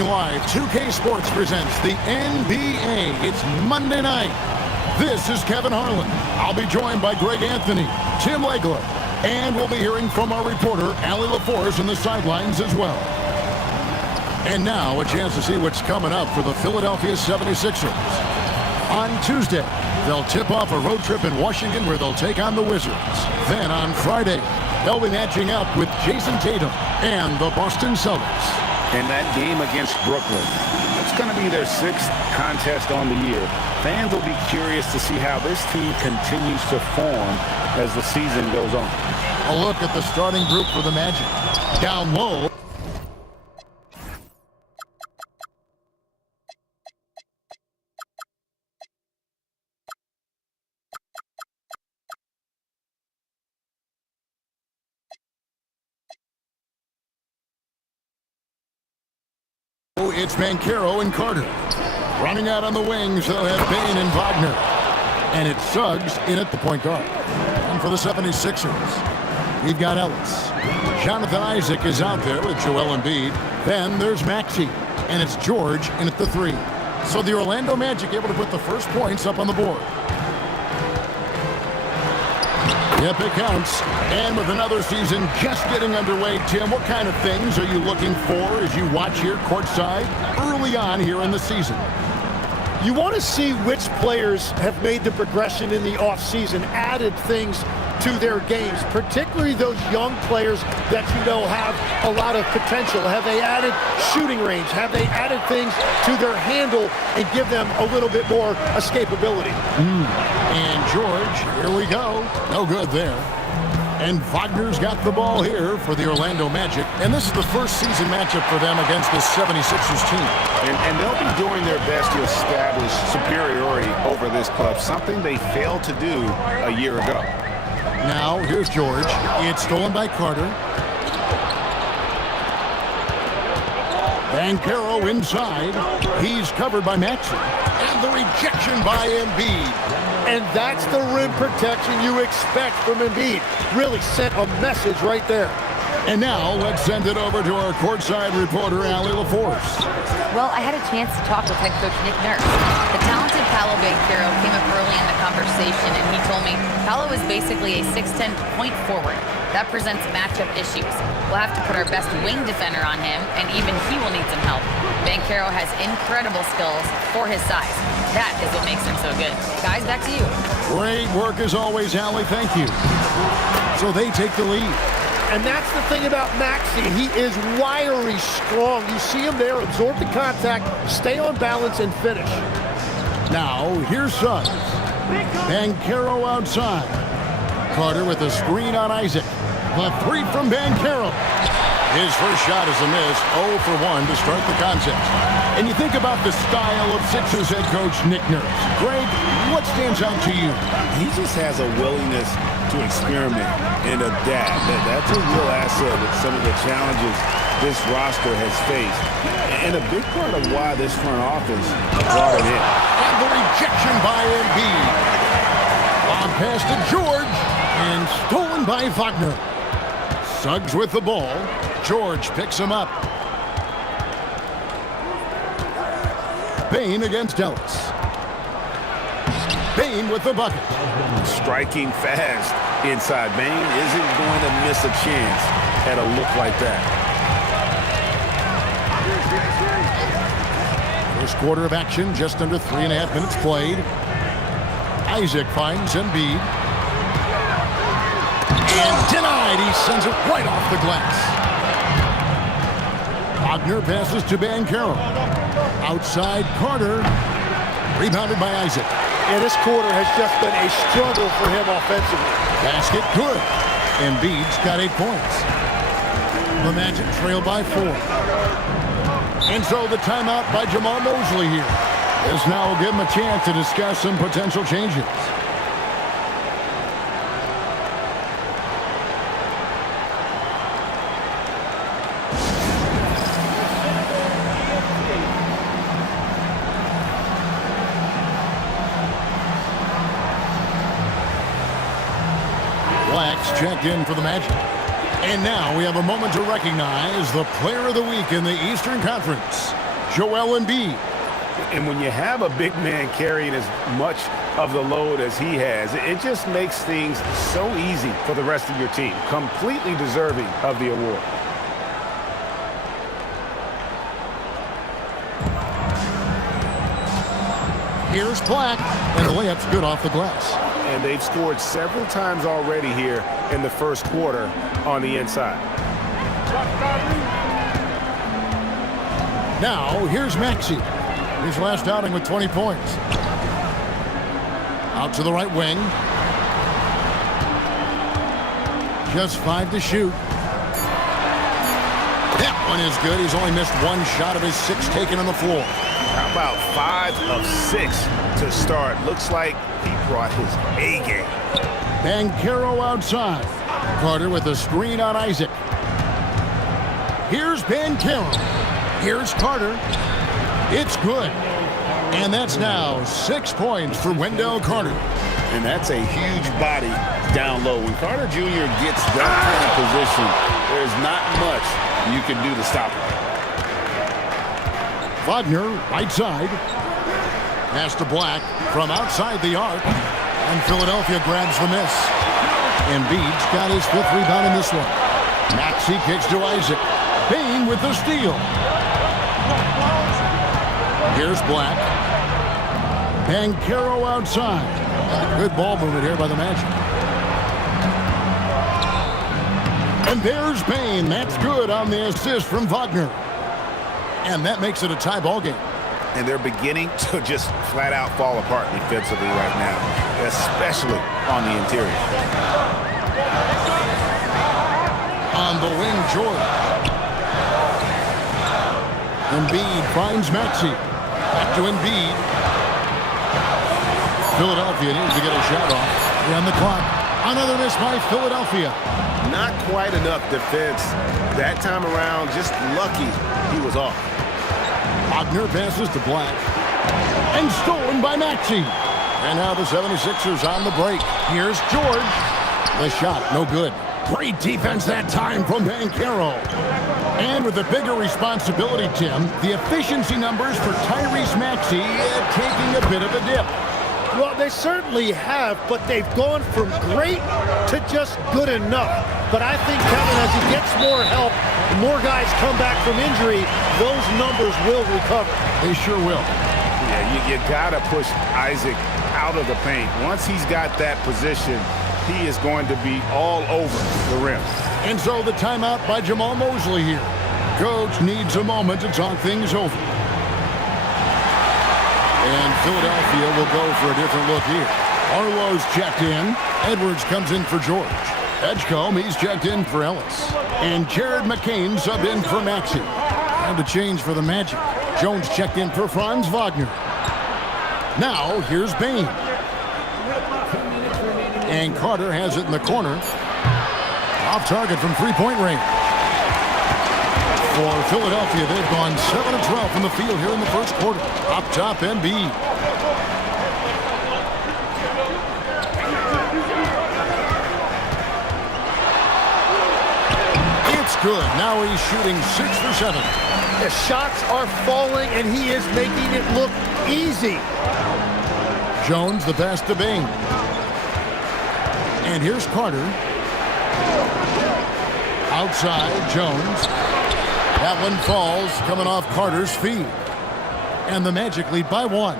Streaming live, 2K Sports presents the NBA. It's Monday night. This is Kevin Harlan. I'll be joined by Greg Anthony, Tim Legler, and we'll be hearing from our reporter, Allie LaForce, on the sidelines as well. And now, a chance to see what's coming up for the Philadelphia 76ers. On Tuesday, they'll tip off a road trip in Washington where they'll take on the Wizards. Then on Friday, they'll be matching up with Jason Tatum and the Boston Celtics. And that game against Brooklyn, it's going to be their 6th contest on the year. Fans will be curious to see how this team continues to form as the season goes on. A look at the starting group for the Magic. Down low. It's Banchero and Carter. Running out on the wings, they'll have Bane and Wagner. And it's Suggs in at the point guard. And for the 76ers, we've got Ellis. Jonathan Isaac is out there with Joel Embiid. Then there's Maxey. And it's George in at the 3. So the Orlando Magic able to put the first points up on the board. Yep, it counts. And with another season just getting underway, Tim, what kind of things are you looking for as you watch here courtside early on here in the season? You want to see which players have made the progression in the offseason, added things to their games, particularly those young players that you know have a lot of potential. Have they added shooting range? Have they added things to their handle and give them a little bit more escapability? And George, here we go. No good there. And Wagner's got the ball here for the Orlando Magic. And this is the first season matchup for them against the 76ers team. And they'll be doing their best to establish superiority over this club, something they failed to do a year ago. Now, here's George. It's stolen by Carter. Banchero inside. He's covered by Maxey. And the rejection by Embiid. And that's the rim protection you expect from Embiid. Really sent a message right there. And now, let's send it over to our courtside reporter, Allie LaForce. Well, I had a chance to talk with head coach Nick Nurse. The talented Paolo Banchero came up early in the conversation, and he told me Paolo is basically a 6'10" point forward. That presents matchup issues. We'll have to put our best wing defender on him, and even he will need some help. Banchero has incredible skills for his size. That is what makes him so good. Guys, back to you. Great work as always, Allie. Thank you. So they take the lead. And that's the thing about Maxey. He is wiry, strong. You see him there, absorb the contact, stay on balance, and finish. Now, here's Suggs. Banchero outside. Carter with a screen on Isaac. The 3 from Banchero. His first shot is a miss, 0 for 1 to start the contest. And you think about the style of Sixers head coach Nick Nurse. Greg, what stands out to you? He just has a willingness to experiment and adapt. That's a real asset with some of the challenges this roster has faced. And a big part of why this front office brought it in. And the rejection by Embiid. Long pass to George. And stolen by Wagner. Suggs with the ball. George picks him up. Bane against Ellis. Bane with the bucket. Striking fast inside. Bane isn't going to miss a chance at a look like that. First quarter of action, just under 3.5 minutes played. Isaac finds Embiid. And denied. He sends it right off the glass. Wagner passes to Banchero. Outside Carter. Rebounded by Isaac. And this quarter has just been a struggle for him offensively. Basket good. Embiid's got 8 points. The Magic trail by 4. And so the timeout by Jamal Mosley here. This now will give him a chance to discuss some potential changes. Checked in for the Magic. And now we have a moment to recognize the Player of the Week in the Eastern Conference. Joel Embiid. And when you have a big man carrying as much of the load as he has, it just makes things so easy for the rest of your team. Completely deserving of the award. Here's Black, and the layup's good off the glass. And they've scored several times already here in the first quarter on the inside. Now, here's Maxey. His last outing with 20 points. Out to the right wing. Just 5 to shoot. That one is good. He's only missed 1 shot of his 6 taken on the floor. How about 5 of 6 to start? Looks like he brought his A game. Banchero outside. Carter with a screen on Isaac. Here's Banchero. Here's Carter. It's good. And that's now 6 points for Wendell Carter. And that's a huge body down low. When Carter Jr. gets that kind of position, there's not much you can do to stop him. Wagner, right side. Pass to Black from outside the arc. And Philadelphia grabs the miss. Embiid's got his 5th rebound in this one. Maxey kicks to Isaac. Bain with the steal. Here's Black. Banchero outside. Good ball movement here by the Magic. And there's Bain. That's good on the assist from Wagner. And that makes it a tie ball game. And they're beginning to just flat out fall apart defensively right now, especially on the interior. On the wing, George. Embiid finds Maxey. Back to Embiid. Philadelphia needs to get a shot off. On the clock. Another miss by Philadelphia. Not quite enough defense that time around. Just lucky he was off. Wagner passes to Black. And stolen by Maxey. And now the 76ers on the break. Here's George. The shot, no good. Great defense that time from Banchero. And with a bigger responsibility, Tim, the efficiency numbers for Tyrese Maxey taking a bit of a dip. Well, they certainly have, but they've gone from great to just good enough. But I think, Kevin, as he gets more help, more guys come back from injury, those numbers will recover. They sure will. Yeah, you got to push Isaac out of the paint. Once he's got that position, he is going to be all over the rim. And so the timeout by Jamal Mosley here. Coach needs a moment to talk things over. And Philadelphia will go for a different look here. Arlo's checked in. Edwards comes in for George. Edgecombe, he's checked in for Ellis. And Jared McCain subbed in for Maxey. Time to change for the Magic. Jones checked in for Franz Wagner. Now, here's Bain. And Carter has it in the corner. Off target from three-point range. For Philadelphia, they've gone 7 of 12 from the field here in the first quarter. Up top, Embiid. It's good. Now he's shooting 6 for 7. The shots are falling, and he is making it look easy. Jones, the pass to Bain. And here's Carter. Outside, Jones. That one falls, coming off Carter's feet. And the Magic lead by 1.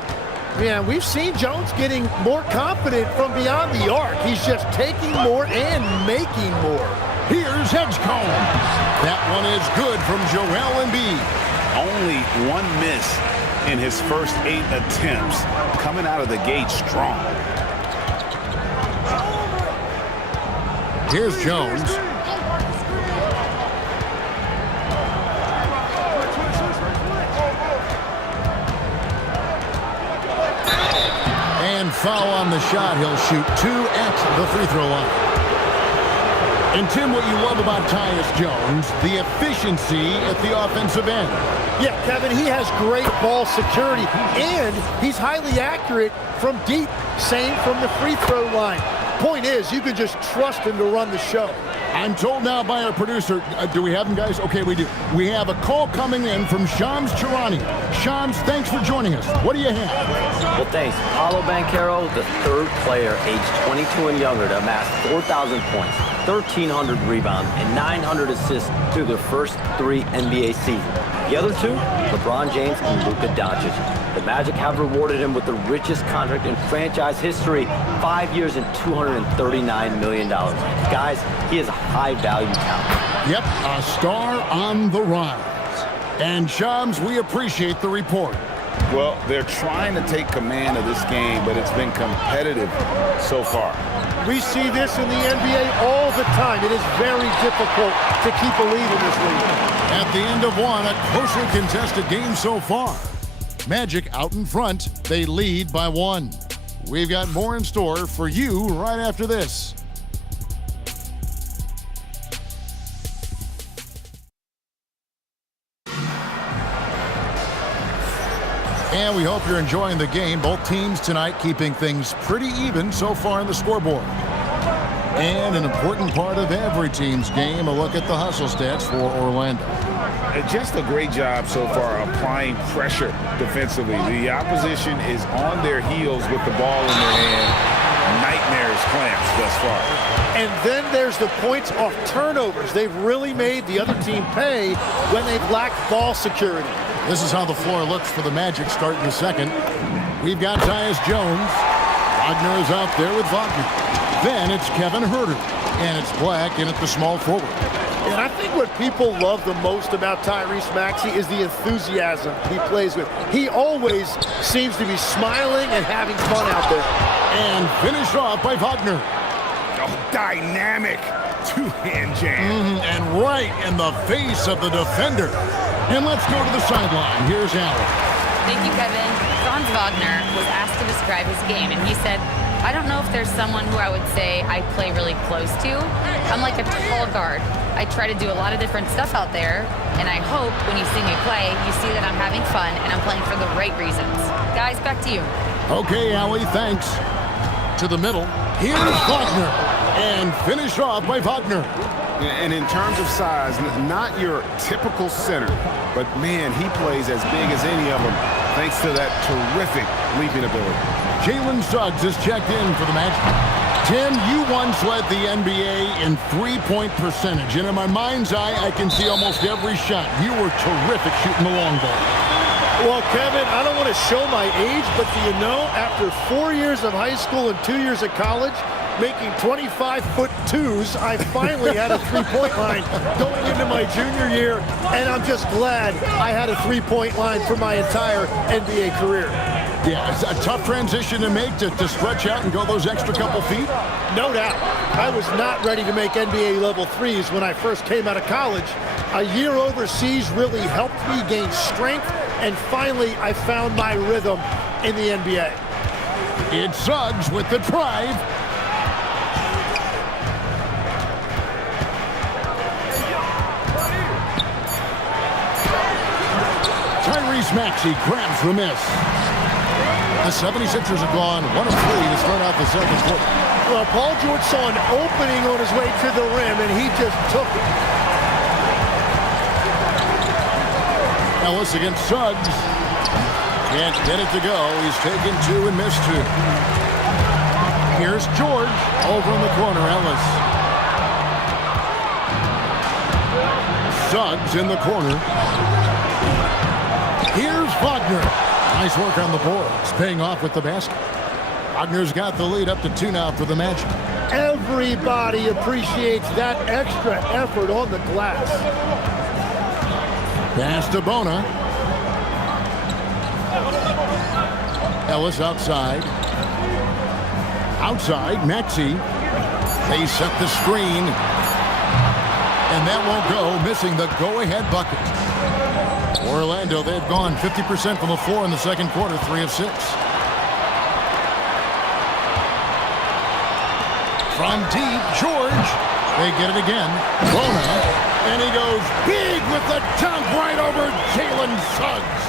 Yeah, we've seen Jones getting more confident from beyond the arc. He's just taking more and making more. Here's Edgecombe. That one is good from Joel Embiid. Only 1 miss in his first 8 attempts. Coming out of the gate strong. Here's Jones. And foul on the shot. He'll shoot 2 at the free throw line. And Tim, what you love about Tyus Jones, the efficiency at the offensive end. Yeah, Kevin, he has great ball security, and he's highly accurate from deep. Same from the free throw line. Point is, you can just trust him to run the show. I'm told now by our producer, do we have them, guys? Okay, we do. We have a call coming in from Shams Charani. Shams, thanks for joining us. What do you have? Well, thanks. Paolo Banchero, the third player aged 22 and younger to amass 4,000 points, 1,300 rebounds, and 900 assists through their first 3 NBA seasons. The other two, LeBron James and Luka Doncic. The Magic have rewarded him with the richest contract in franchise history, 5 years and $239 million. Guys, he is a high-value talent. Yep, a star on the rise. And Shams, we appreciate the report. Well, they're trying to take command of this game, but it's been competitive so far. We see this in the NBA all the time. It is very difficult to keep a lead in this league. At the end of one, a closely contested game so far. Magic out in front. They lead by 1. We've got more in store for you right after this. And we hope you're enjoying the game. Both teams tonight keeping things pretty even so far in the scoreboard. And an important part of every team's game, a look at the hustle stats for Orlando. Just a great job so far applying pressure defensively. The opposition is on their heels with the ball in their hand. Nightmares clamps thus far. And then there's the points off turnovers. They've really made the other team pay when they've lacked ball security. This is how the floor looks for the Magic starting the second. We've got Tyus Jones. Wagner is out there with Wagner. Then it's Kevin Huerter. And it's Black in at the small forward. And I think what people love the most about Tyrese Maxey is the enthusiasm he plays with. He always seems to be smiling and having fun out there. And finished off by Wagner. Oh, dynamic two-hand jam. And right in the face of the defender. And let's go to the sideline. Here's Allen. Thank you, Kevin. Franz Wagner was asked to describe his game, and he said, I don't know if there's someone who I would say I play really close to. I'm like a tall guard. I try to do a lot of different stuff out there, and I hope when you see me play, you see that I'm having fun and I'm playing for the right reasons. Guys, back to you. Okay, Allie, thanks. To the middle. Here's Wagner. And finished off by Wagner. And in terms of size, not your typical center, but man, he plays as big as any of them thanks to that terrific leaping ability. Jalen Suggs is checked in for the Magic. Tim, you once led the NBA in three-point percentage, and in my mind's eye, I can see almost every shot. You were terrific shooting the long ball. Well, Kevin, I don't want to show my age, but do you know, after 4 years of high school and 2 years of college, making 25-foot-2s, I finally had a three-point line going into my junior year, and I'm just glad I had a three-point line for my entire NBA career. Yeah, it's a tough transition to make to stretch out and go those extra couple feet. No doubt. I was not ready to make NBA level threes when I first came out of college. A year overseas really helped me gain strength, and finally I found my rhythm in the NBA. It's Suggs with the drive. Tyrese Maxey grabs the miss. The 76ers have gone 1 of 3 to start out the second quarter. Well, Paul George saw an opening on his way to the rim, and he just took it. Ellis against Suggs. Can't get it to go. He's taken 2 and missed 2. Here's George over in the corner. Ellis. Suggs in the corner. Here's Wagner. Nice work on the boards, paying off with the basket. Wagner's got the lead up to 2 now for the Magic. Everybody appreciates that extra effort on the glass. Pass to Bona. Ellis outside. Outside, Maxey. They set the screen. And that won't go, missing the go-ahead bucket. Orlando, they've gone 50% from the floor in the second quarter, 3 of 6. From deep, George. They get it again. Bona. And he goes big with the dunk right over Jalen Suggs.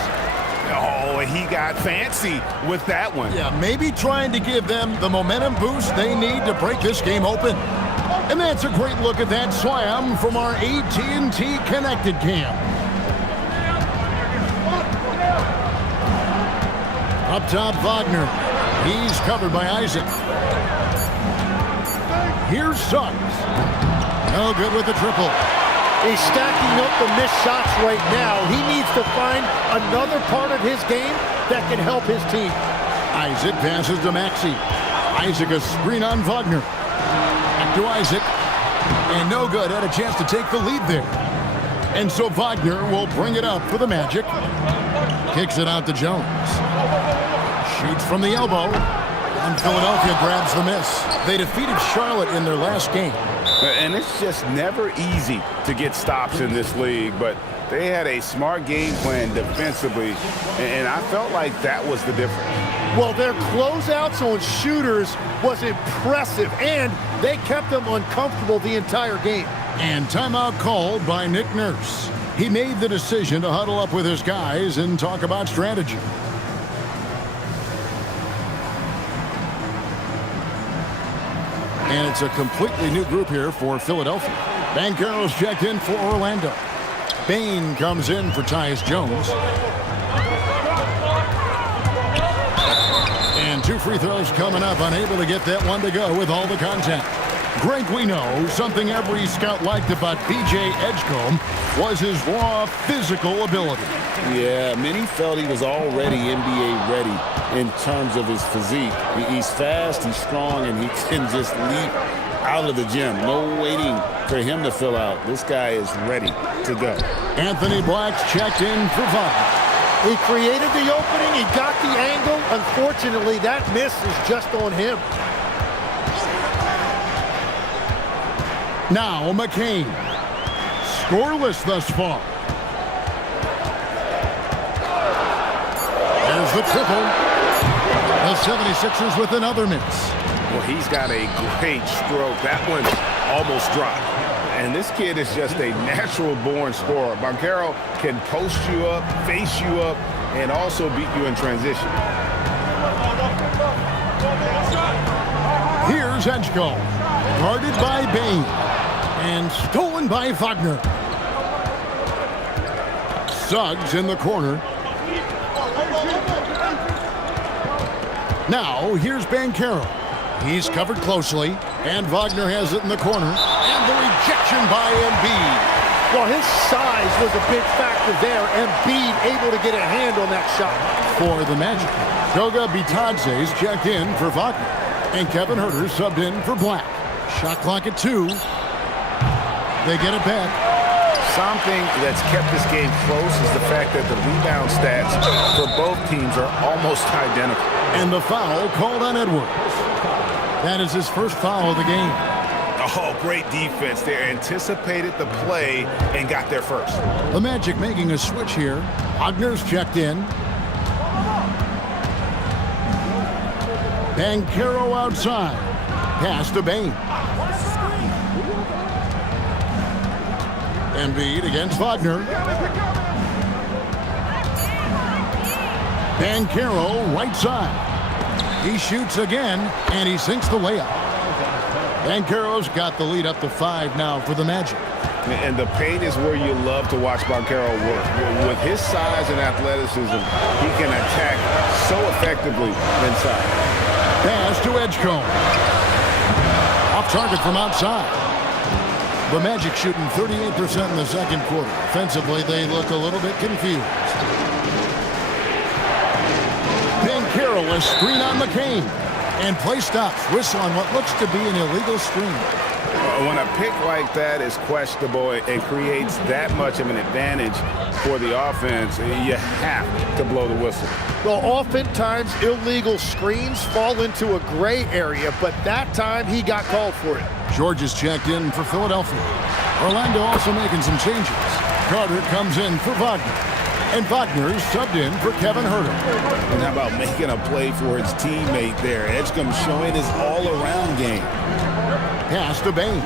Oh, he got fancy with that one. Yeah, maybe trying to give them the momentum boost they need to break this game open. And that's a great look at that slam from our AT&T Connected Cam. Up top, Wagner. He's covered by Isaac. Here's Suggs. No good with the triple. He's stacking up the missed shots right now. He needs to find another part of his game that can help his team. Isaac passes to Maxey. Isaac a screen on Wagner. Back to Isaac. And no good. Had a chance to take the lead there. And so Wagner will bring it up for the Magic. Kicks it out to Jones. Shoots from the elbow. And Philadelphia grabs the miss. They defeated Charlotte in their last game. And it's just never easy to get stops in this league, but they had a smart game plan defensively, and I felt like that was the difference. Well, their closeouts on shooters was impressive, and they kept them uncomfortable the entire game. And timeout called by Nick Nurse. He made the decision to huddle up with his guys and talk about strategy. And it's a completely new group here for Philadelphia. Banchero's checked in for Orlando. Bain comes in for Tyus Jones. And 2 free throws coming up, unable to get that one to go with all the contact. Greg, we know something every scout liked about B.J. Edgecombe was his raw physical ability. Yeah, many felt he was already NBA ready in terms of his physique. He's fast, he's strong, and he can just leap out of the gym. No waiting for him to fill out. This guy is ready to go. Anthony Black's checked in for Wagner. He created the opening, he got the angle. Unfortunately, that miss is just on him. Now McCain. Scoreless thus far. There's the triple. The 76ers with another miss. Well, he's got a great stroke. That one almost dropped. And this kid is just a natural-born scorer. Banchero can post you up, face you up, and also beat you in transition. Here's Edgecombe. Guarded by Bain. And stolen by Wagner. Suggs in the corner. Now, here's Banchero. He's covered closely, and Wagner has it in the corner. And the rejection by Embiid. Well, his size was a big factor there. Embiid able to get a hand on that shot. For the Magic, Goga Bitadze's checked in for Wagner. And Kevin Huerter subbed in for Black. Shot clock at 2. They get it back. Something that's kept this game close is the fact that the rebound stats for both teams are almost identical. And the foul called on Edwards. That is his first foul of the game. Oh, great defense. They anticipated the play and got there first. The Magic making a switch here. Wagner's checked in. Banchero outside. Pass to Bain. Embiid against Wagner. Banchero right side. He shoots again, and he sinks the layup. Banchero's got the lead up to 5 now for the Magic. And the paint is where you love to watch Banchero work. With his size and athleticism, he can attack so effectively inside. Pass to Edgecombe. Off target from outside. The Magic shooting 38% in the second quarter. Offensively, they look a little bit confused. Banchero a screen on McCain. And play stops. Whistle on what looks to be an illegal screen. When a pick like that is questionable and creates that much of an advantage for the offense, you have to blow the whistle. Well, oftentimes illegal screens fall into a gray area, but that time he got called for it. George is checked in for Philadelphia. Orlando also making some changes. Carter comes in for Wagner. And Wagner's subbed in for Kevin Huerter. And how about making a play for his teammate there? Edgecombe showing his all-around game. Pass to Bain.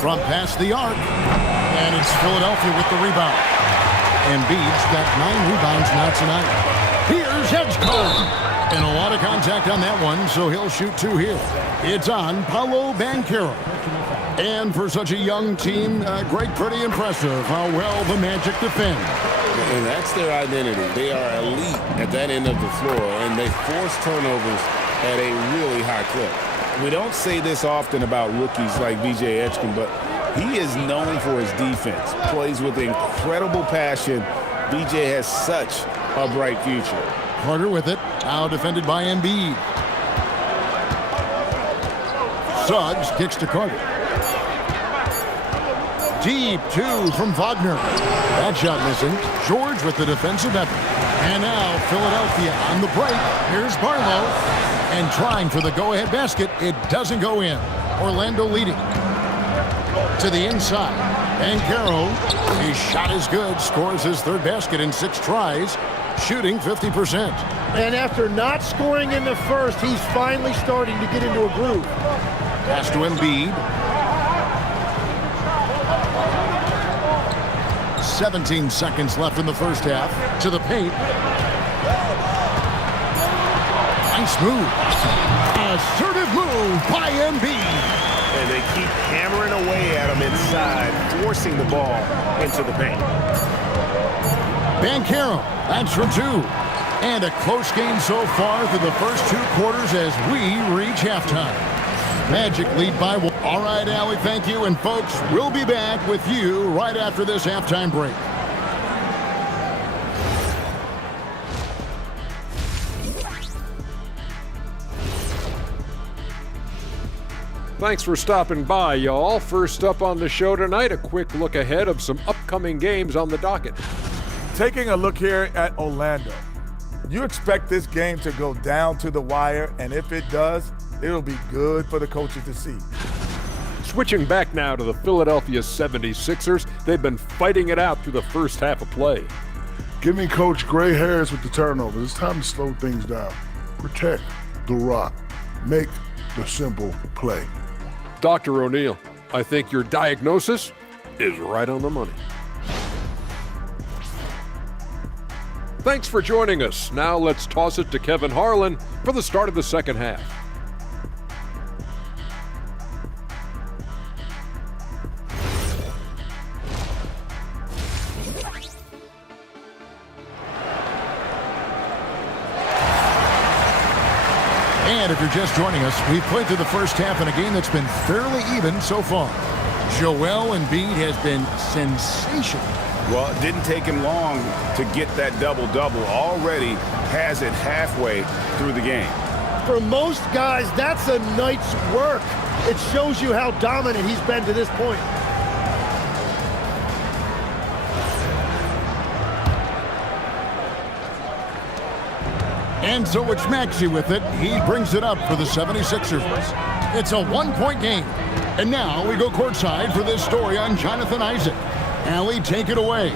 From past the arc. And it's Philadelphia with the rebound. Embiid's got 9 rebounds now tonight. Here's Edgecombe. And a lot of contact on that one, so he'll shoot 2 here. It's on Paolo Banchero. And for such a young team, Greg, pretty impressive how well the Magic defend. And that's their identity. They are elite at that end of the floor, and they force turnovers at a really high clip. We don't say this often about rookies like VJ Edgecombe, but he is known for his defense. Plays with incredible passion. VJ has such a bright future. Carter with it. Now defended by Embiid. Suggs kicks to Carter. Deep 2 from Wagner. That shot missing. George with the defensive effort. And now Philadelphia on the break. Here's Barlow. And trying for the go-ahead basket. It doesn't go in. Orlando leading. To the inside. Banchero. His shot is good. Scores his 3rd basket in 6 tries. Shooting 50%. And after not scoring in the first, he's finally starting to get into a groove. Pass to Embiid. 17 seconds left in the first half. To the paint. Nice move. Assertive move by Embiid. And they keep hammering away at him inside, forcing the ball into the paint. Banchero, that's for 2. And a close game so far through the first 2 quarters as we reach halftime. Magic lead by 1. All right, Allie, thank you. And folks, we'll be back with you right after this halftime break. Thanks for stopping by, y'all. First up on the show tonight, a quick look ahead of some upcoming games on the docket. Taking a look here at Orlando. You expect this game to go down to the wire, and if it does, it'll be good for the coaches to see. Switching back now to the Philadelphia 76ers, they've been fighting it out through the first half of play. Give me Coach Gray Harris with the turnovers. It's time to slow things down. Protect the rock. Make the simple play. Dr. O'Neill, I think your diagnosis is right on the money. Thanks for joining us. Now let's toss it to Kevin Harlan for the start of the second half. And if you're just joining us, we've played through the first half in a game that's been fairly even so far. Joel Embiid has been sensational. Well, it didn't take him long to get that double-double. Already has it halfway through the game. For most guys, that's a night's work. It shows you how dominant he's been to this point. And so it's Maxey with it. He brings it up for the 76ers. It's a 1-point game. And now we go courtside for this story on Jonathan Isaac. Allie, take it away.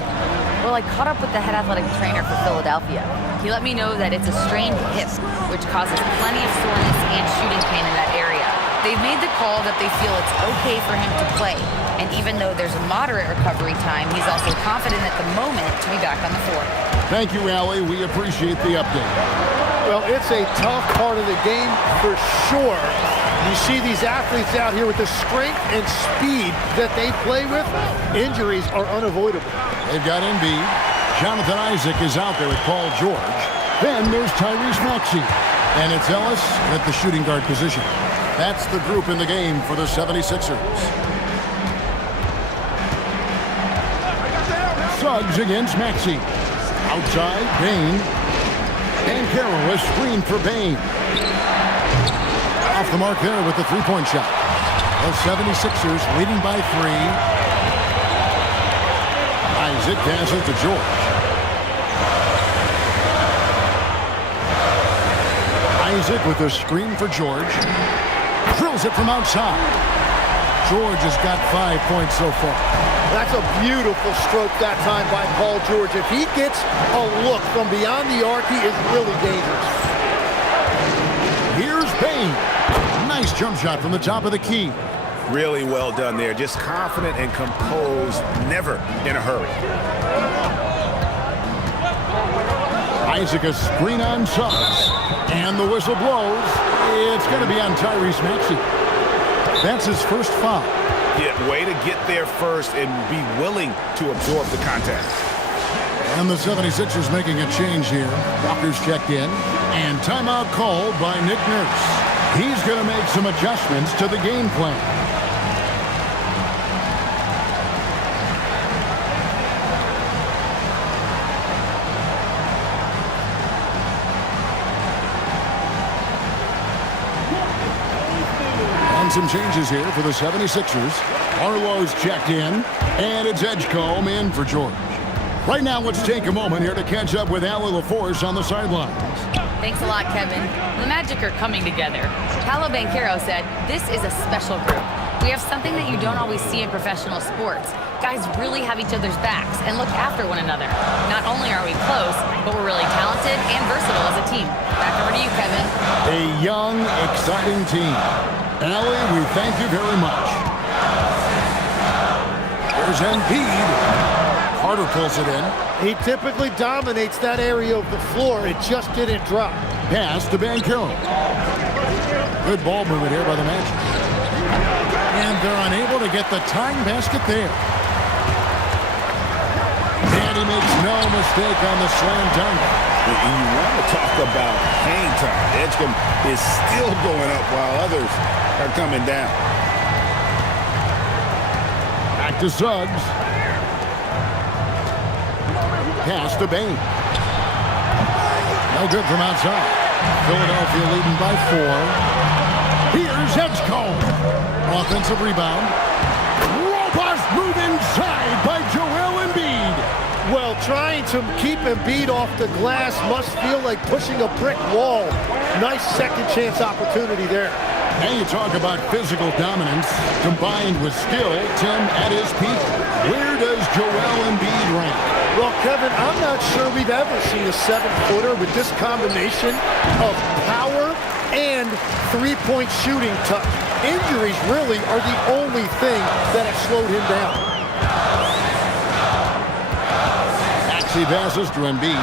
Well, I caught up with the head athletic trainer for Philadelphia. He let me know that it's a strained hip, which causes plenty of soreness and shooting pain in that area. They've made the call that they feel it's okay for him to play. And even though there's a moderate recovery time, he's also confident at the moment to be back on the floor. Thank you, Allie. We appreciate the update. Well, it's a tough part of the game for sure. You see these athletes out here with the strength and speed that they play with. Injuries are unavoidable. They've got Embiid. Jonathan Isaac is out there with Paul George. Then there's Tyrese Maxey. And it's Ellis at the shooting guard position. That's the group in the game for the 76ers. Suggs against Maxey. Outside, Bain. And Carroll is screened for Bain. Off the mark there with the three-point shot. The 76ers leading by 3. Isaac passes to George. Isaac with a screen for George. Drills it from outside. George has got 5 points so far. That's a beautiful stroke that time by Paul George. If he gets a look from beyond the arc, he is really dangerous. Here's Bain. Nice jump shot from the top of the key. Really well done there. Just confident and composed, never in a hurry. Isaac a screen on Suggs. And the whistle blows. It's going to be on Tyrese Maxey. That's his first foul. Yeah, way to get there first and be willing to absorb the contact. And the 76ers making a change here. Walker's checked in. And timeout called by Nick Nurse. He's going to make some adjustments to the game plan. Some changes here for the 76ers. Arlo's checked in, and it's Edgecombe in for George. Right now, let's take a moment here to catch up with Allie LaForce on the sidelines. Thanks a lot, Kevin. The Magic are coming together. Paolo Banchero said, "This is a special group. We have something that you don't always see in professional sports. Guys really have each other's backs and look after one another. Not only are we close, but we're really talented and versatile as a team." Back over to you, Kevin. A young, exciting team. Allie, we thank you very much. There's Embiid. Carter pulls it in. He typically dominates that area of the floor. It just didn't drop. Pass to Banchero. Good ball movement here by the Magic. And they're unable to get the tying basket there. And he makes no mistake on the slam dunk. And you want to talk about hang time. Edgecombe is still going up while others are coming down. Back to Suggs. Pass to Bain. No good from outside. Philadelphia leading by 4. Here's Edgecombe. Offensive rebound. Robust move inside by Joel Embiid. Well, trying to keep Embiid off the glass must feel like pushing a brick wall. Nice second chance opportunity there. And you talk about physical dominance combined with skill. Tim, at his peak, where does Joel Embiid rank? Well, Kevin, I'm not sure we've ever seen a 7-footer with this combination of power and three-point shooting touch. Injuries really are the only thing that have slowed him down. Maxey passes to Embiid.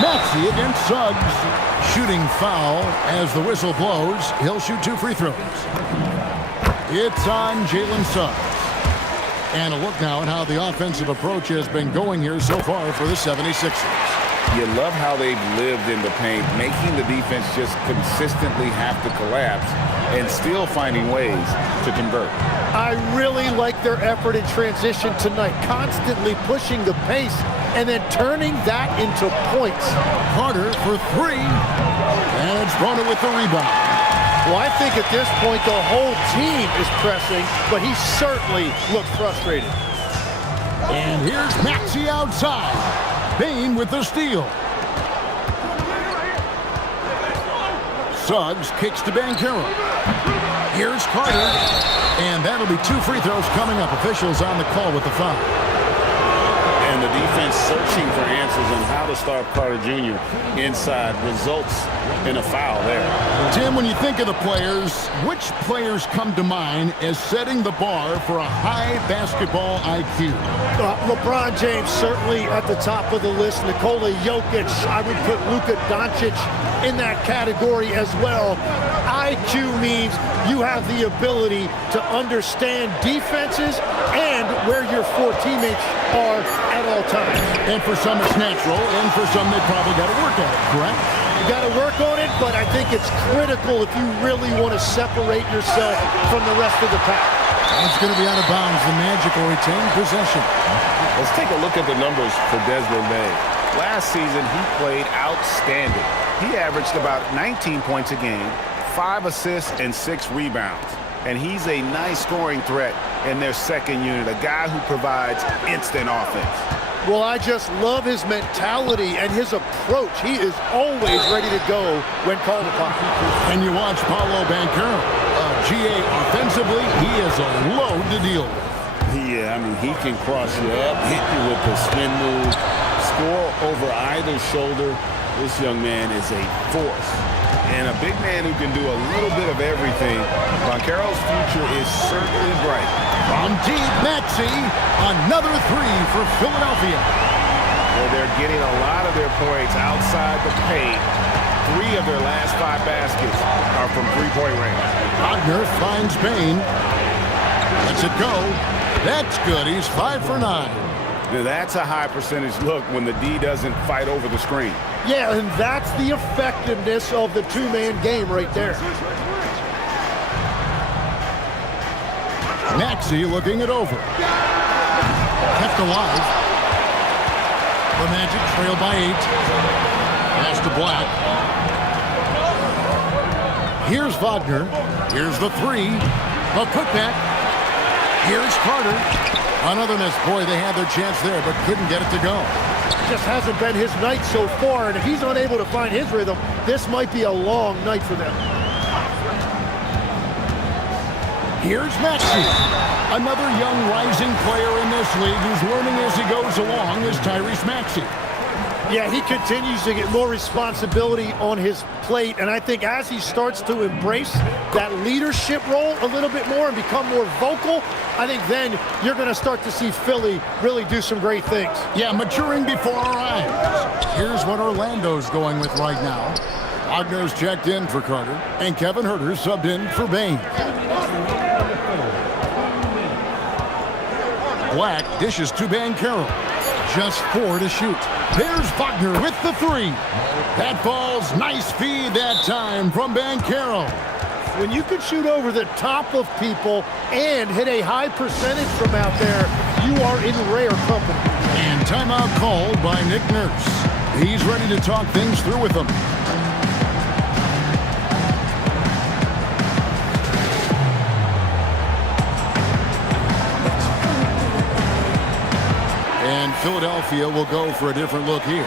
Maxey against Suggs. Shooting foul as the whistle blows. He'll shoot 2 free throws. It's on Jalen Suggs. And a look now at how the offensive approach has been going here so far for the 76ers. You love how they've lived in the paint, making the defense just consistently have to collapse and still finding ways to convert. I really like their effort in transition tonight, constantly pushing the pace and then turning that into points. Carter for 3. And it's Broner with the rebound. Well, I think at this point the whole team is pressing, but he certainly looks frustrated. And here's Maxey outside. Bain with the steal. Suggs kicks to Banchero. Here's Carter. And that'll be 2 free throws coming up. Officials on the call with the foul. And the defense searching for answers on how to start Carter Jr. inside results in a foul there. Tim, when you think of the players, which players come to mind as setting the bar for a high basketball IQ? LeBron James certainly at the top of the list. Nikola Jokic, I would put Luka Doncic in that category as well. IQ means you have the ability to understand defenses and where your 4 teammates are at all times. And for some it's natural, and for some they probably got to work at it, correct? You got to work on it, but I think it's critical if you really want to separate yourself from the rest of the pack. It's going to be out of bounds. The Magic will retain possession. Let's take a look at the numbers for Desmond Bain. Last season, he played outstanding. He averaged about 19 points a game, 5 assists, and 6 rebounds. And he's a nice scoring threat in their second unit, a guy who provides instant offense. Well, I just love his mentality and his approach. He is always ready to go when called upon. And you watch Paolo Banchero. GA offensively, he is a load to deal with. Yeah, I mean, he can cross you up, hit you with the spin move, score over either shoulder. This young man is a force. And a big man who can do a little bit of everything. Banchero's future is certainly bright. From deep, Maxey, another three for Philadelphia. Well, they're getting a lot of their points outside the paint. 3 of their last 5 baskets are from three-point range. Wagner finds Bain. Lets it go. That's good. He's 5 for 9. Now, that's a high percentage look when the D doesn't fight over the screen. Yeah, and that's the effectiveness of the two-man game right there. Maxey looking it over. Kept alive. The Magic trail by 8. Pass to Black. Here's Wagner. Here's the 3. A putback. Here's Carter. Another miss. Boy, they had their chance there, but couldn't get it to go. Just hasn't been his night so far, and if he's unable to find his rhythm, this might be a long night for them. Here's Maxey. Another young rising player in this league who's learning as he goes along is Tyrese Maxey. Yeah, he continues to get more responsibility on his plate, and I think as he starts to embrace that leadership role a little bit more and become more vocal, I think then you're going to start to see Philly really do some great things. Yeah, maturing before our eyes. Here's what Orlando's going with right now. Wagner's checked in for Carter, and Kevin Huerter's subbed in for Bain. Black dishes to Banchero. Just 4 to shoot. There's Wagner with the 3. That falls. Nice feed that time from Banchero. When you can shoot over the top of people and hit a high percentage from out there, you are in rare company. And timeout called by Nick Nurse. He's ready to talk things through with them. And Philadelphia will go for a different look here.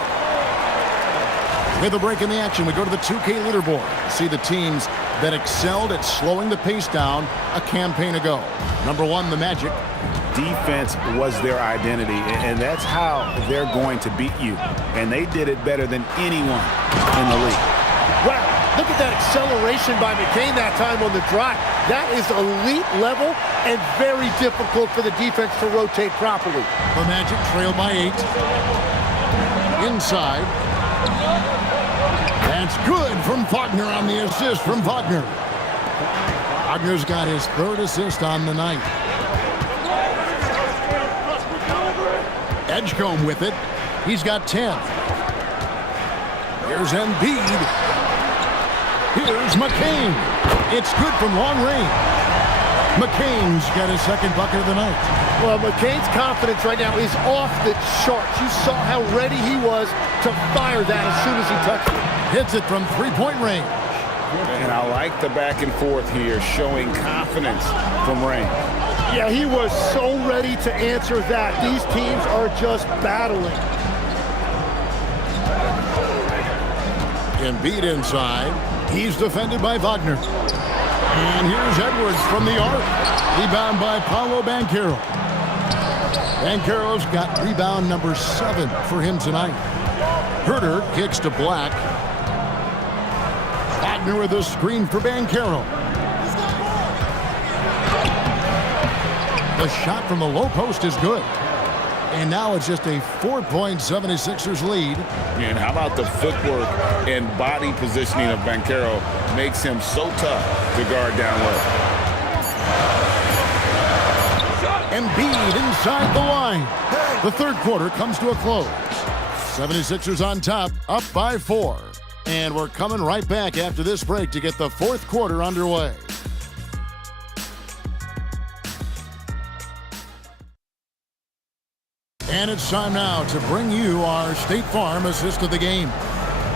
With a break in the action, we go to the 2K leaderboard. See the teams that excelled at slowing the pace down a campaign ago. Number 1, the Magic. Defense was their identity, and that's how they're going to beat you. And they did it better than anyone in the league. Wow, look at that acceleration by McCain that time on the drive. That is elite level and very difficult for the defense to rotate properly. The Magic trail by 8. Inside. That's good from Wagner on the assist from Wagner. Wagner's got his 3rd assist on the night. Edgecombe with it. He's got 10. Here's Embiid. Here's McCain. It's good from long range. McCain's got his 2nd bucket of the night. Well, McCain's confidence right now is off the charts. You saw how ready he was to fire that as soon as he touched it. Hits it from 3-point range. And I like the back and forth here, showing confidence from range. Yeah, he was so ready to answer that. These teams are just battling. Embiid inside. He's defended by Wagner. And here's Edwards from the arc. Rebound by Paolo Banchero. Banchero's got rebound number 7 for him tonight. Huerter kicks to Black. Wagner with a screen for Banchero. The shot from the low post is good. And now it's just a 4-point 76ers lead. And how about the footwork and body positioning of Banchero makes him so tough to guard down low. Embiid inside the line. The 3rd quarter comes to a close. 76ers on top, up by 4. And we're coming right back after this break to get the 4th quarter underway. And it's time now to bring you our State Farm assist of the game.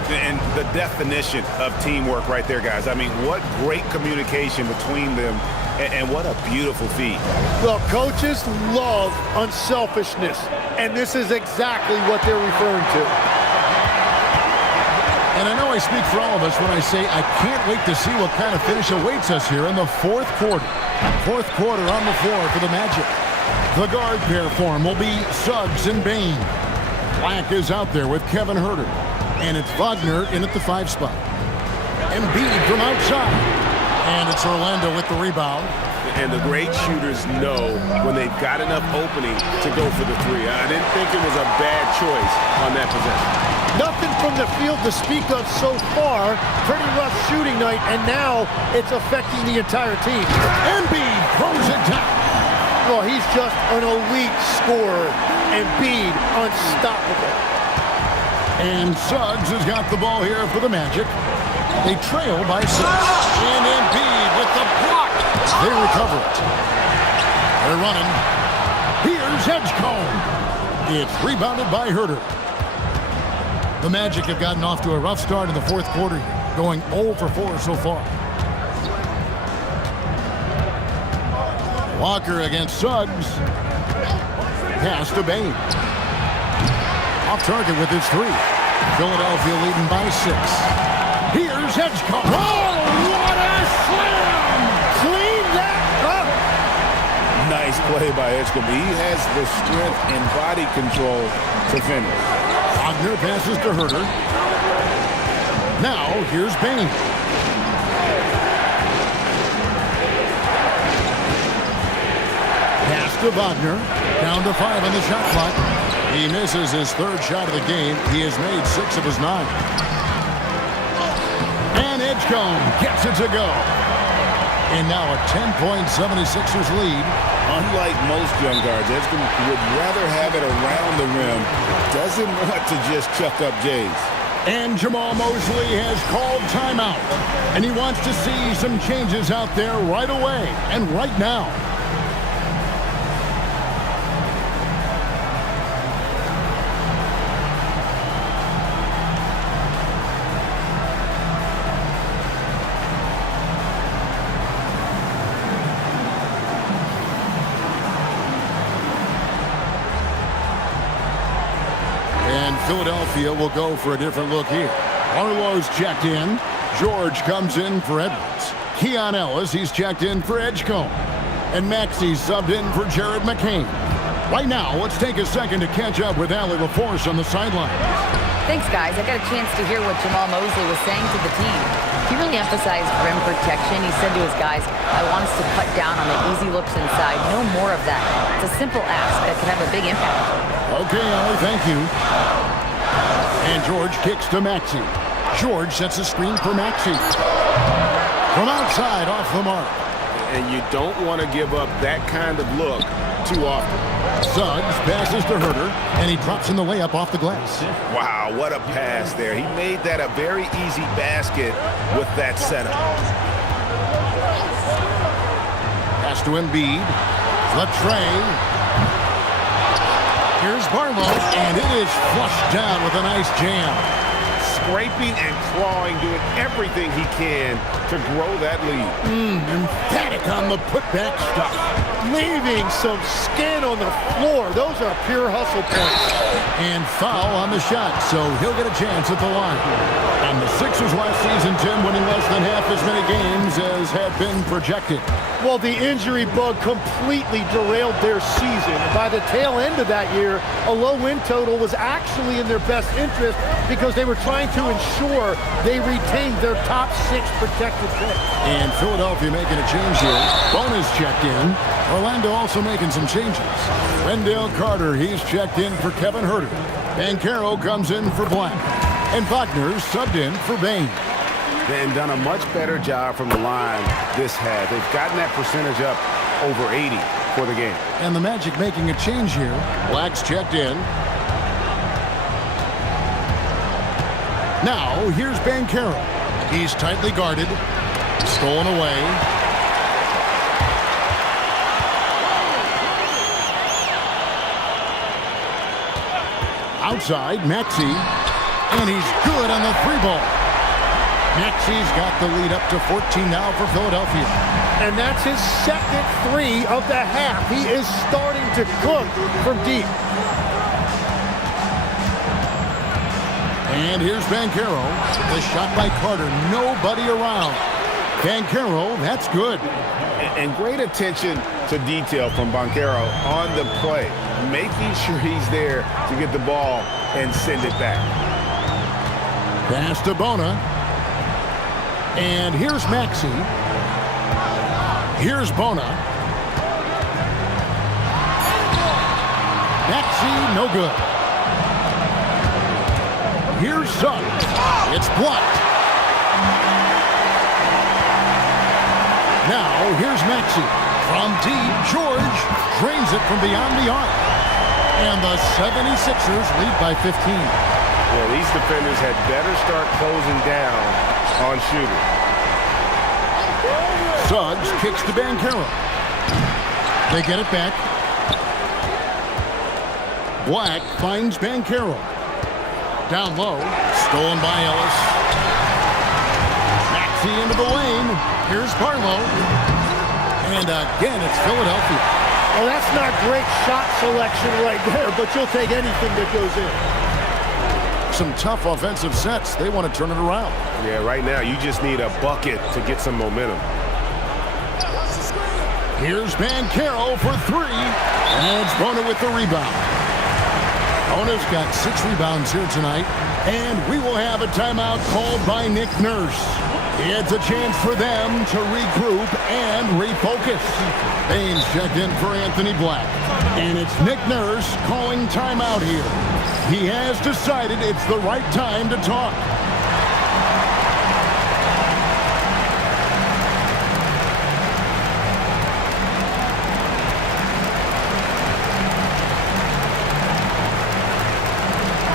And the definition of teamwork right there, guys. I mean, what great communication between them, and what a beautiful feed. Well, coaches love unselfishness, and this is exactly what they're referring to. And I know I speak for all of us when I say I can't wait to see what kind of finish awaits us here in the 4th quarter. 4th quarter on the floor for the Magic. The guard pair form will be Suggs and Bain. Black is out there with Kevin Huerter. And it's Wagner in at the 5 spot. Embiid from outside. And it's Orlando with the rebound. And the great shooters know when they've got enough opening to go for the three. I didn't think it was a bad choice on that possession. Nothing from the field to speak of so far. Pretty rough shooting night, and now it's affecting the entire team. Embiid throws it down. Well, he's just an elite scorer. Embiid, unstoppable. And Suggs has got the ball here for the Magic. They trail by 6. And Embiid with the block. They recover it. They're running. Here's Edgecombe. It's rebounded by Herter. The Magic have gotten off to a rough start in the fourth quarter here, going 0 for 4 so far. Walker against Suggs. Pass to Bain. Off target with his 3. Philadelphia leading by 6. Here's Edgecombe. Oh, what a slam! Clean that up! Nice play by Edgecombe. He has the strength and body control to finish. Wagner passes to Herter. Now, here's Bain. Pass to Wagner. Down to 5 on the shot clock. He misses his 3rd shot of the game. He has made 6 of his 9. And Edgecombe gets it to go. And now a 10-point 76ers lead. Unlike most young guards, Edgecombe would rather have it around the rim. Doesn't want to just chuck up Jays. And Jamal Mosley has called timeout. And he wants to see some changes out there right away and right now. Philadelphia will go for a different look here. Arlo's checked in. George comes in for Edwards. Keon Ellis, he's checked in for Edgecombe. And Maxey's subbed in for Jared McCain. Right now, let's take a second to catch up with Allie LaForce on the sidelines. Thanks, guys. I got a chance to hear what Jamal Mosley was saying to the team. He really emphasized rim protection. He said to his guys, I want us to cut down on the easy looks inside. No more of that. It's a simple ask that can have a big impact. Okay, Allie, thank you. And George kicks to Maxey. George sets a screen for Maxey. From outside, off the mark. And you don't want to give up that kind of look too often. Suggs passes to Herter, and he drops in the layup off the glass. Wow, what a pass there. He made that a very easy basket with that setup. Pass to Embiid. Latrey. Here's Barlow, and it is flushed down with a nice jam. Scraping and clawing, doing everything he can to grow that lead. Emphatic on the putback stuff. Leaving some skin on the floor. Those are pure hustle points. And foul on the shot, so he'll get a chance at the line. And the Sixers last season, Tim, winning less than half as many games as had been projected. Well, the injury bug completely derailed their season. By the tail end of that year, a low win total was actually in their best interest because they were trying to ensure they retained their top 6 protected picks. And Philadelphia making a change here. Bonus checked in. Orlando also making some changes. Wendell Carter, he's checked in for Kevin Herter. Banchero comes in for Black. And Wagner subbed in for Bain. And done a much better job from the line this half. They've gotten that percentage up over 80 for the game. And the Magic making a change here. Black's checked in. Now, here's Banchero. He's tightly guarded. Stolen away. Outside, Maxey. And he's good on the 3-ball. Maxey's got the lead up to 14 now for Philadelphia. And that's his second 3 of the half. He is starting to cook from deep. And here's Banchero. The shot by Carter. Nobody around. Banchero, that's good. And great attention to detail from Banchero on the play. Making sure he's there to get the ball and send it back. Pass to Bona. And here's Maxey. Here's Bona. Maxey, no good. Here's Suggs. It's blocked. Now, here's Maxey. From deep, George drains it from beyond the arc. And the 76ers lead by 15. Yeah, these defenders had better start closing down on shooting. Suggs kicks to Banchero. They get it back. Black finds Banchero. Down low. Stolen by Ellis. Maxey into the lane. Here's Barlow. And again, it's Philadelphia. Well, that's not great shot selection right there, but you'll take anything that goes in. Some tough offensive sets. They want to turn it around. Yeah, right now you just need a bucket to get some momentum. Here's Banchero for three. And it's Bona with the rebound. Bona's got 6 rebounds here tonight. And we will have a timeout called by Nick Nurse. It's a chance for them to regroup and refocus. Baines checked in for Anthony Black. And it's Nick Nurse calling timeout here. He has decided it's the right time to talk.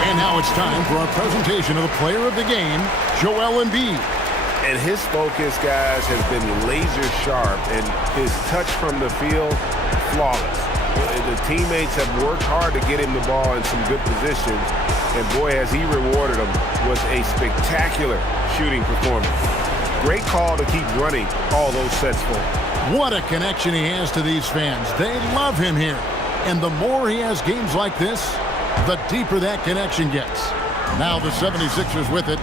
And now it's time for our presentation of the player of the game, Joel Embiid. And his focus, guys, has been laser sharp, and his touch from the field, flawless. The teammates have worked hard to get him the ball in some good positions, and boy, has he rewarded them with a spectacular shooting performance. Great call to keep running all those sets for him. What a connection he has to these fans. They love him here. And the more he has games like this, the deeper that connection gets. Now the 76ers with it.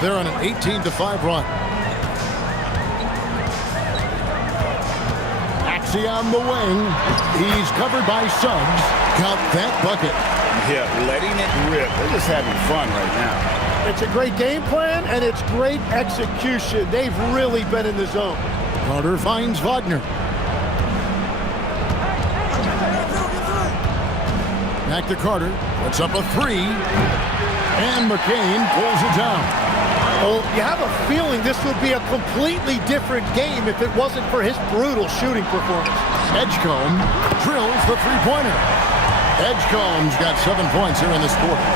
They're on an 18-5 run. Maxey on the wing. He's covered by Suggs. Count that bucket. Yeah, letting it rip. They're just having fun right now. It's a great game plan, and it's great execution. They've really been in the zone. Carter finds Wagner. Back to Carter. Puts up a three. And McCain pulls it down. Well, you have a feeling this would be a completely different game if it wasn't for his brutal shooting performance. Edgecombe drills the three-pointer. Edgecombe's got 7 points here in this quarter.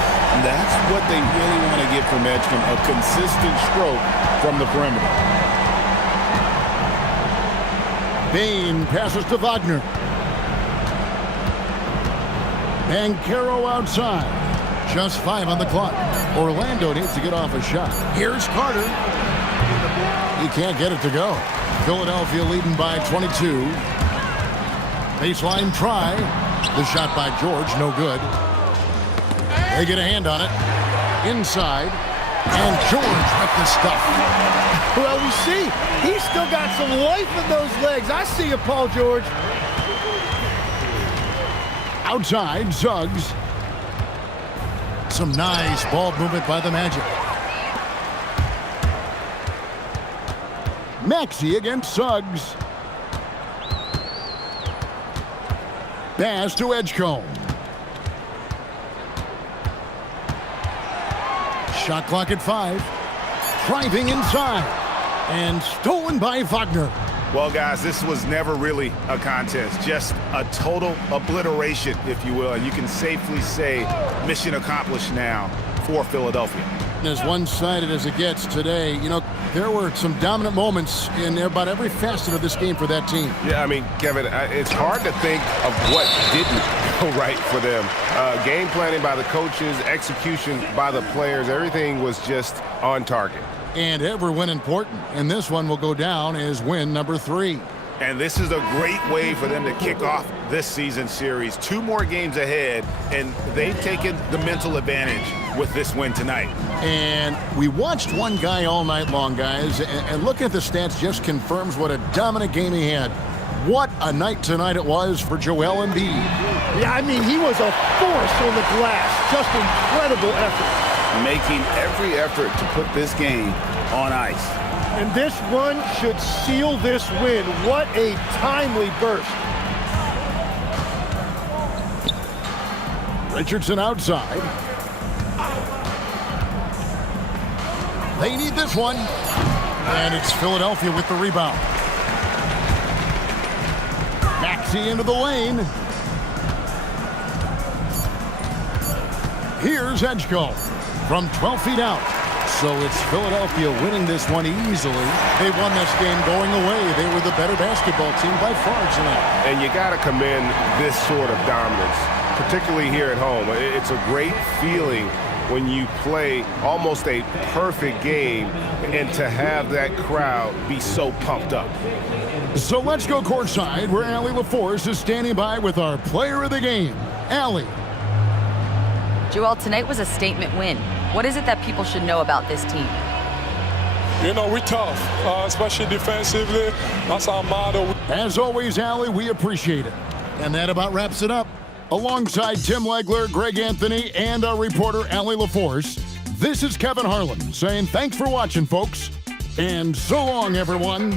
That's what they really want to get from Edgecombe, a consistent stroke from the perimeter. Bain passes to Wagner. Banchero outside. Just 5 on the clock. Orlando needs to get off a shot. Here's Carter. He can't get it to go. Philadelphia leading by 22. Baseline try. The shot by George, no good. They get a hand on it. Inside. And George with the stuff. Well, we see he's still got some life in those legs. I see you, Paul George. Outside, Suggs. Some nice ball movement by the Magic. Maxey against Suggs. Pass to Edgecombe. Shot clock at 5. Driving inside. And stolen by Wagner. Well, guys, this was never really a contest, just a total obliteration, if you will, and you can safely say mission accomplished now for Philadelphia. As one-sided as it gets today, you know, there were some dominant moments in about every facet of this game for that team. Yeah, I mean, Kevin, it's hard to think of what didn't go right for them. Game planning by the coaches, execution by the players, everything was just on target. And every win important, and this one will go down as win number 3. And this is a great way for them to kick off this season series. 2 more games ahead, and they've taken the mental advantage with this win tonight. And we watched one guy all night long, guys, and looking at the stats just confirms what a dominant game he had. What a night tonight it was for Joel Embiid. Yeah, I mean, he was a force on the glass. Just incredible effort. Making every effort to put this game on ice. And this run should seal this win. What a timely burst. Richardson outside. They need this one. And it's Philadelphia with the rebound. Maxey into the lane. Here's Edgecombe from 12 feet out. So it's Philadelphia winning this one easily. They won this game going away. They were the better basketball team by far tonight. And you got to commend this sort of dominance, particularly here at home. It's a great feeling when you play almost a perfect game and to have that crowd be so pumped up. So let's go courtside where Allie LaForce is standing by with our player of the game, Allie. Joel, tonight was a statement win. What is it that people should know about this team? You know, we're tough, especially defensively. That's our motto. As always, Allie, we appreciate it. And that about wraps it up. Alongside Tim Legler, Greg Anthony, and our reporter, Allie LaForce, this is Kevin Harlan saying thanks for watching, folks. And so long, everyone.